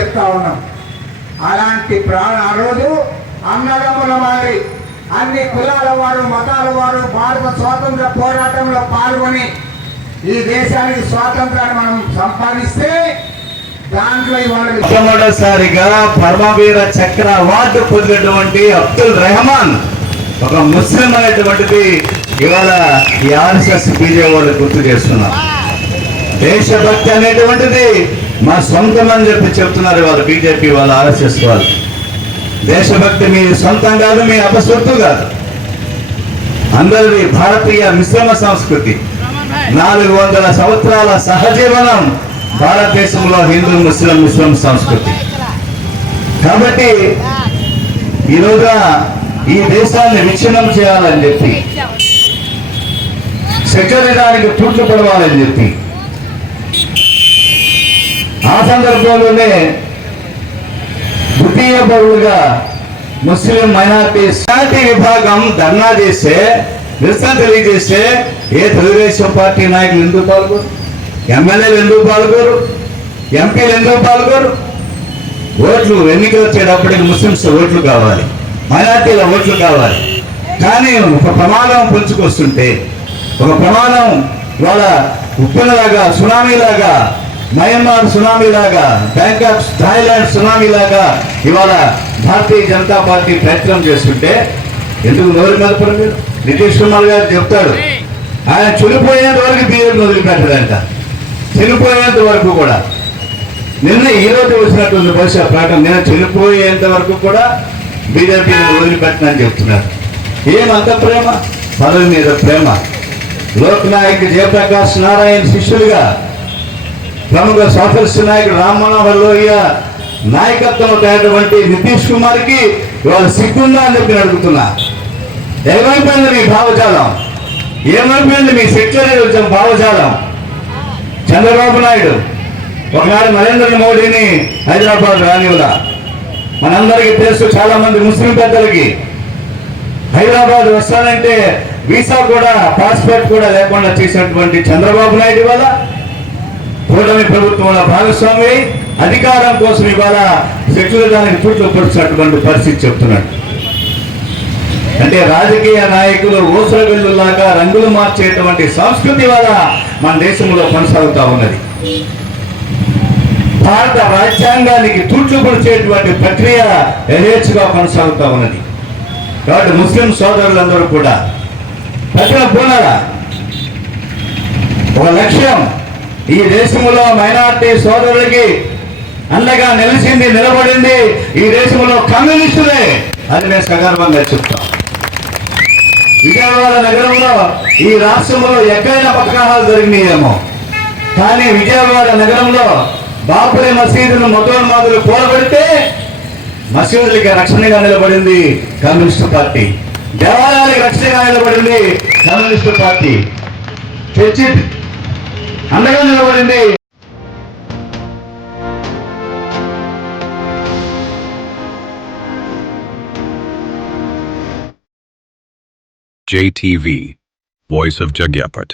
చెప్తా ఉన్నాం. అలాంటి ప్రాణ ఆ రోజు అన్నదమ్ముల వారి అన్ని కులాల వారు మతాల వారు భారత స్వాతంత్ర పోరాటంలో పాల్గొని ఈ దేశానికి స్వాతంత్రాన్ని మనం సంపాదిస్తే దాంట్లో మొట్టమొదటిసారిగా పరమవీర చక్ర అవార్డు పొందినటువంటి అబ్దుల్ రెహమాన్ ఒక ముస్లిం అనేటువంటిది ఇవాళ ఈ ఆర్ఎస్ఎస్ బీజే వాళ్ళు గుర్తు చేస్తున్నారు. దేశభక్తి అనేటువంటిది మా సొంతం అని చెప్పి చెప్తున్నారు వాళ్ళు బీజేపీ వాళ్ళు ఆర్ఎస్ఎస్ వాళ్ళు. దేశభక్తి మీ సొంతం కాదు మీ అపస్వత్తు కాదు. అందరిది భారతీయ మిశ్రమ సంస్కృతి. నాలుగు వందల సంవత్సరాల సహజీవనం భారతదేశంలో హిందూ ముస్లిం మిశ్రమ సంస్కృతి. కాబట్టి ఈరోజు ఈ దేశాన్ని విచ్ఛిన్నం చేయాలని చెప్పి సెక్యులరిజానికి తూట్లు పడవాలని చెప్పి ఆ సందర్భంలోనే ద్వితీయ పౌరులుగా ముస్లిం మైనార్టీ శాంతి విభాగం ధర్నా చేస్తే నిరసన తెలియజేస్తే ఏ తెలుగుదేశం పార్టీ నాయకులు ఎందుకు పాల్గొరు? ఎమ్మెల్యేలు ఎందుకు పాల్గొరు? ఎంపీలు ఎందుకు పాల్గొరు? ఓట్లు ఎన్నికలు వచ్చేటప్పటికి ముస్లింస్ ఓట్లు కావాలి మైనార్టీల ఓట్లు కావాలి. కానీ ఒక ప్రమాదం పుంజుకొస్తుంటే ఒక ప్రమాదం వాళ్ళ ఉప్పెనలాగా సునామీలాగా మయన్మార్ సునామీ లాగా బ్యాంకాక్ థాయిలాండ్ సునామీ లాగా ఇవాళ భారతీయ జనతా పార్టీ ప్రయత్నం చేస్తుంటే ఎందుకు నోరు మెదపరు మీరు నితీష్ కుమార్ గారు చెప్తాడు ఆయన చనిపోయేంత వరకు బీజేపీ వదిలిపెట్టడంట చనిపోయేంత వరకు కూడా. నిన్న ఈ రోజు వచ్చినటువంటి బహుశా ప్రకటన నిన్న చనిపోయేంత వరకు కూడా బీజేపీని వదిలిపెట్టనని చెప్తున్నారు. ఏమంత ప్రేమ? పదవి మీద ప్రేమ. లోక్ నాయక్ జయప్రకాష్ నారాయణ శిష్యులుగా ప్రముఖ సోషలిస్ట్ నాయకుడు రామ్ మనోహర్ లోహియ నాయకత్వం అయినటువంటి నితీష్ కుమార్కి ఇవాళ సిగ్గుందా అని చెప్పి అడుగుతున్నా. ఏమైపోయింది మీ భావజాలం? ఏమైపోయింది మీ సెక్యులరిజం భావజాలం? చంద్రబాబు నాయుడు ఒకనాడు నరేంద్ర మోడీని హైదరాబాద్ రానివ్వలా. మనందరికీ తెలుసు చాలా మంది ముస్లిం పెద్దలకి. హైదరాబాద్ వస్తానంటే వీసా కూడా పాస్పోర్ట్ కూడా లేకుండా చేసినటువంటి చంద్రబాబు నాయుడు వల్ల కూటమి ప్రభుత్వంలో భాగస్వామి అధికారం కోసం ఇవాళ సెక్యులరిజానికి చుట్టూ పరిస్థితి చెప్తున్నాడు. అంటే రాజకీయ నాయకులు ఊసరవిల్లులాగా రంగులు మార్చేటువంటి సంస్కృతి వల్ల మన దేశంలో కొనసాగుతా ఉన్నది. భారత రాజ్యాంగానికి తూర్చుపరిచేటువంటి ప్రక్రియ యథేచ్ఛగా కొనసాగుతా ఉన్నది. కాబట్టి ముస్లిం సోదరులందరూ కూడా ప్రజల పూనల ఒక లక్ష్యం. ఈ దేశంలో మైనార్టీ సోదరులకి అండగా నిలిచింది నిలబడింది ఈ దేశంలో కమ్యూనిస్టులే అది మేము సగర్వంగా చెప్తాం. విజయవాడ నగరంలో ఈ రాష్ట్రంలో ఎక్కడైనా పథకాలు జరిగినాయేమో. కానీ విజయవాడ నగరంలో బాపురే మసీదును మతోన్మాదులు కూలబెడితే మసీదులకి రక్షణగా నిలబడింది కమ్యూనిస్టు పార్టీ. దేవాలయాలకు రక్షణగా నిలబడింది కమ్యూనిస్టు పార్టీ. చర్చి అండగా నిలబడింది JTV, Voice of Jagyapat.